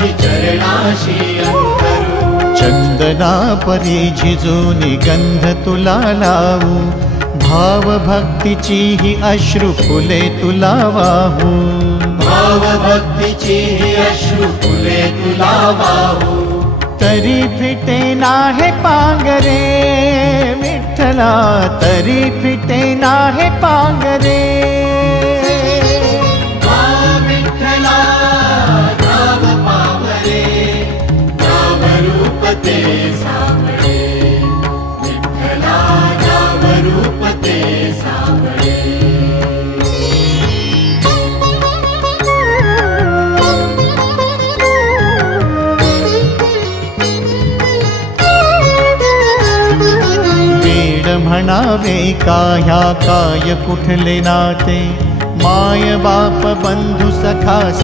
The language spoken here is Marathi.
माझी चरणाशी अंतरू। चंदना परी झिजूनी गंध तुला लावू, भाव भक्तीची ही अश्रु फुले तुला वाहू। भाव भक्तीची ही अश्रु फुले तुला वाहू। तरी फिटे नाहे पांगरे विठ्ठला, तरी फिटे नाहे पांगरे। विठ्ठला नाव पावरे, नाव रूप ते सावळे। विठ्ठला नाव रूप ते सावळे। म्हणावे काह्या काय कुठले नाते, माय बाप बंधु सखा